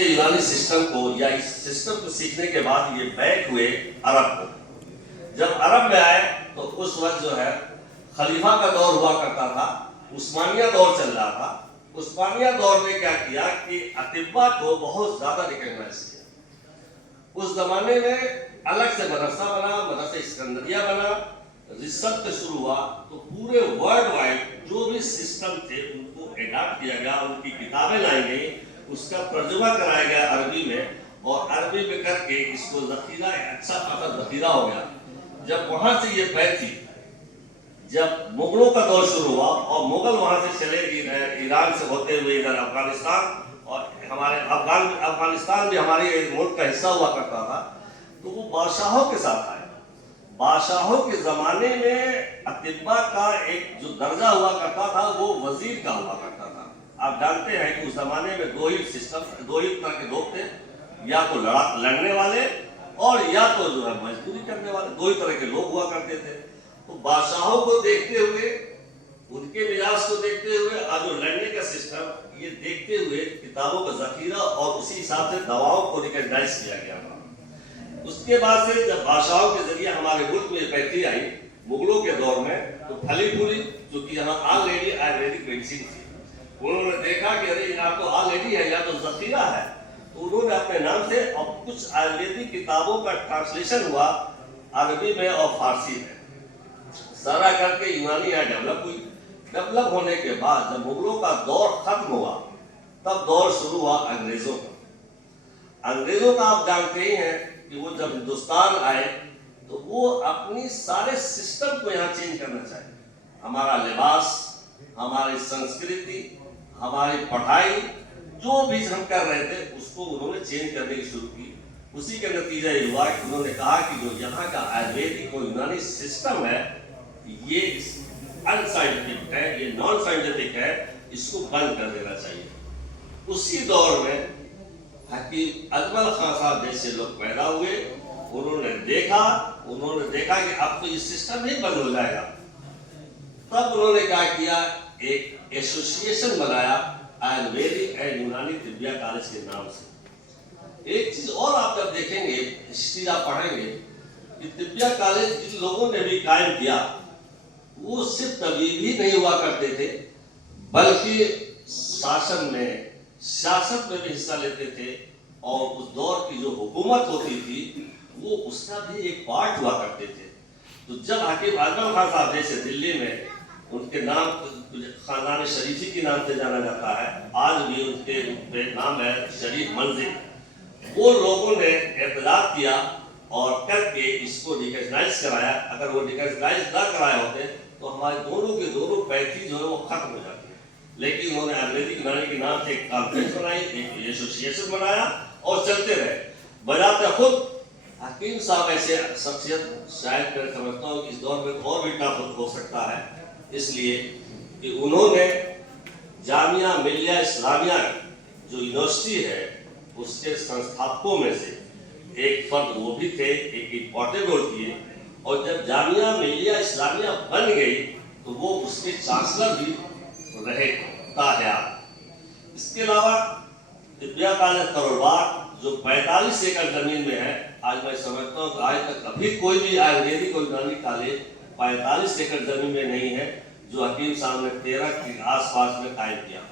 यूनानी सिस्टम को या इस सिस्टम को सीखने के बाद ये बैक हुए अरब को। जब अरब में आए तो उस वक्त जो है खलीफा का दौर हुआ करता था, उस्मानिया दौर चल रहा था। उस्मानिया दौर ने क्या किया कि अतिब्बा को बहुत ज्यादा रिकॉग्नाइज किया। उस जमाने में अलग से मदरसा बना, मदरसा इस्कंदरिया बना, रिसर्च शुरू हुआ। तो पूरे वर्ल्ड वाइड जो भी सिस्टम थे उनको एडाप्ट किया गया, उनकी किताबें लाई गई, उसका तर्जुमा कराया गया अरबी में, और अरबी में करके इसको जखीरा, अच्छा खासा जखीरा हो गया। जब वहां से ये पैथी, जब मुगलों का दौर शुरू हुआ और मुगल वहां से चले ईरान से होते हुए इधर अफगानिस्तान, और हमारे अफगानिस्तान भी हमारे मुल्क का हिस्सा हुआ करता था, तो वो बादशाहों के साथ आए। बादशाहों के जमाने में अतिब्बा का एक जो दर्जा हुआ करता था वो वजीर का हुआ करता था। आप जानते हैं कि उस जमाने में दो ही तरह के लोग थे, या तो लड़ने वाले और या तो जो है मजदूरी करने वाले, दो ही तरह के लोग हुआ करते थे। तो बादशाहों को देखते हुए, उनके मिजाज को देखते हुए और जो लड़ने का सिस्टम, ये देखते हुए किताबों का जखीरा और उसी हिसाब से दवाओं को रिकॉग्नाइज किया गया था। उसके बाद से जब बादशाहों के जरिए हमारे मुल्क में पैथी आई मुगलों के दौर में, तो फली फूली, क्योंकि यहाँ ऑलरेडी आयुर्वेदिक मेडिसिन थी, उन्होंने देखा कि अरे या तो ऑलरेडी है या तो जखीरा है, तो उन्होंने अपने नाम से और कुछ आयुर्वेदिक किताबों का ट्रांसलेशन हुआ अरबी में और फारसी में, सारा करके यूनानी यहाँ डेवलप हुई। डेवलप होने के बाद जब मुगलों का दौर खत्म हुआ, तब दौर शुरू हुआ अंग्रेजों का। अंग्रेजों का आप जानते ही हैं कि वो जब हिंदुस्तान आए तो वो अपनी सारे सिस्टम को यहाँ चेंज करना चाहिए। हमारा लिबास, हमारी संस्कृति, हमारी पढ़ाई, जो भी हम कर रहे थे उसको उन्होंने चेंज करने की शुरू की। उसी का नतीजा ये हुआ कि उन्होंने कहा कि जो यहाँ का आयुर्वेदिक और यूनानी सिस्टम है ये अनसाइंटिफिक है, ये नॉन साइंटिफिक है, इसको बंद कर देना चाहिए। उसी दौर में हकीम अजमल खान साहब जैसे लोग पैदा हुए। उन्होंने देखा कि अब तो ये सिस्टम ही बंद हो जाएगा। तब उन्होंने क्या किया, एक एसोसिएशन बनाया आयुर्वेदिक एंड यूनानी तिब्बिया कॉलेज के नाम से। एक चीज और आप जब देखेंगे, हिस्ट्री आप पढ़ेंगे कि तिब्बिया कॉलेज जिन लोगों ने भी कायम किया वो सिर्फ तबीब ही नहीं हुआ करते थे, बल्कि शासन में, सियासत में भी हिस्सा लेते थे, और उस दौर की जो हुकूमत होती थी वो उसका भी एक पार्ट हुआ करते थे। तो जब हकीम अजमल खान साहब जैसे दिल्ली में, उनके नाम खानदान शरीफी के नाम से जाना जाता है, आज भी उनके नाम है शरीफ मंजिल, वो लोगों ने एतजाज किया और करके इसको रिकॉग्नाइज कराया। अगर वो रिकॉग्नाइज ना कराए होते तो हमारे दोनों के दोनों पैथी जो है वो खत्म हो जाती है। लेकिन उन्होंने आयुर्वेदिक यूनानी के नाम से एक कॉन्फ्रेंस बनाई, एक एसोसिएशन बनाया और चलते रहे। बजाते खुद हकीम साहब ऐसे शख्सियत शायद मैं समझता हूँ कि इस दौर में और भी टफ हो सकता है, इसलिए कि उन्होंने जामिया मिलिया इस्लामिया जो यूनिवर्सिटी है उसके संस्थापकों में से एक फर्द वो भी थे, एक इम्पोर्टेंट रोल किए। और जब जामिया मिलिया इस्लामिया बन गई तो वो उसके चांसलर भी रहे ताहयात। इसके अलावा तिब्बिया कॉलेज करोलबाग जो 45 एकड़ जमीन में है, आज मैं समझता हूँ आज तक कभी कोई भी आयुर्वेदिक और यूनानी कॉलेज 45 एकड़ जमीन में नहीं है, जो हकीम साहब ने 13 के आसपास में कायम किया।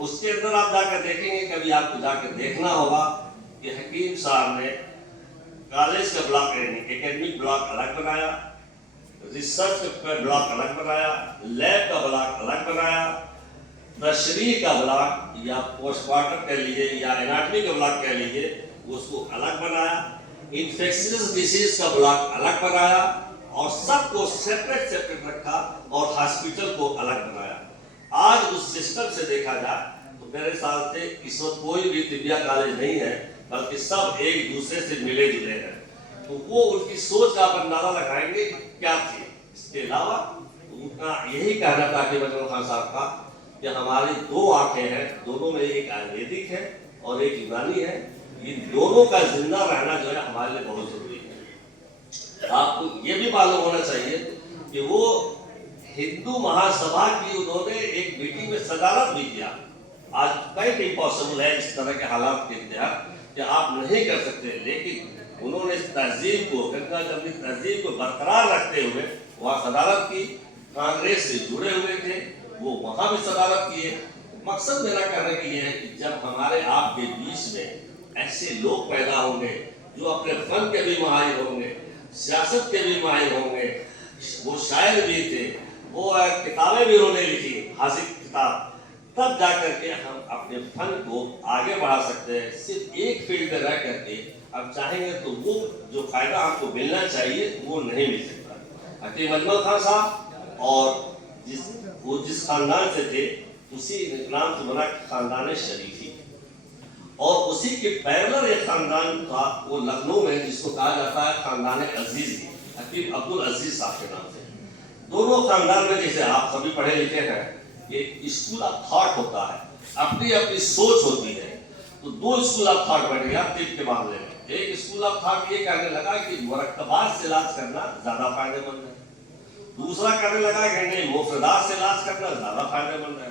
उसके अंदर आप जाकर देखेंगे, कभी आपको जाकर देखना होगा कि हकीम साहब ने कॉलेज का ब्लॉक, एकेडमिक ब्लॉक अलग बनाया, रिसर्च का ब्लॉक अलग बनाया, लैब का ब्लॉक अलग बनाया, तशरीह का ब्लॉक या पोस्टमार्टम कह लीजिए या एनाटॉमी का ब्लॉक कह लीजिए, उसको अलग बनाया, इन्फेक्शियस डिसीज का ब्लॉक अलग बनाया, और सबको सेपरेट रखा और हॉस्पिटल को अलग बनाया। आज उस सिस्टम से देखा जाए तो मेरे ख्याल से इस वक्त कोई भी तिब्बिया कॉलेज नहीं है, बल्कि सब एक दूसरे से मिले जुले हैं। तो वो उनकी सोच का आप अंदाजा लगाएंगे क्या थी। इसके अलावा उनका यही कहना था कि अजमल खान साहब का कि हमारी दो आंखें हैं, दोनों में एक आयुर्वेदिक है और एक यूनानी है, इन दोनों का जिंदा रहना जो है हमारे लिए बहुत जरूरी है। आपको ये भी मालूम होना चाहिए कि वो हिंदू महासभा की उन्होंने एक मीटिंग में सदारत भी किया, आज कहीं पॉसिबल है इस तरह के हालात के तहत कि आप नहीं कर सकते, लेकिन उन्होंने इस तहजीब को, गंगा जमनी तहजीब को बरकरार रखते हुए वहाँ सदारत की, कांग्रेस से जुड़े हुए थे, वो वहाँ भी सदारत किए। मकसद मेरा कहने की ये है कि जब हमारे आपके बीच में ऐसे लोग पैदा होंगे जो अपने फन के भी माहिर होंगे, सियासत के भी माहिर होंगे, वो शायर भी थे, वो किताबें भी उन्होंने लिखी, हासिल किताब, तब जाकर के हम अपने फन को आगे बढ़ा सकते हैं। सिर्फ एक फील्ड में रह करके अब चाहेंगे तो वो जो फायदा हमको मिलना चाहिए वो नहीं मिल सकता। हकीम अजमल खान साहब और जिस खानदान से थे उसी नाम से बना खानदान शरीफी, और उसी के पैरेलल एक खानदान था वो लखनऊ में जिसको कहा जाता है खानदान अजीज, हकीम अब्दुल अजीज साहब के नाम से। दोनों खानदान में जैसे आप सभी पढ़े लिखे हैं, ये स्कूल ऑफ थॉट होता है, अपनी अपनी सोच होती है। तो दो स्कूल ऑफ थॉट बैठ गया तिब के मामले में। एक स्कूल ऑफ थॉट ये कहने लगा कि मुरक्कबात से इलाज करना ज्यादा फायदेमंद है, दूसरा कहने लगा कि नहीं मुफरदात से इलाज करना ज्यादा फायदेमंद है।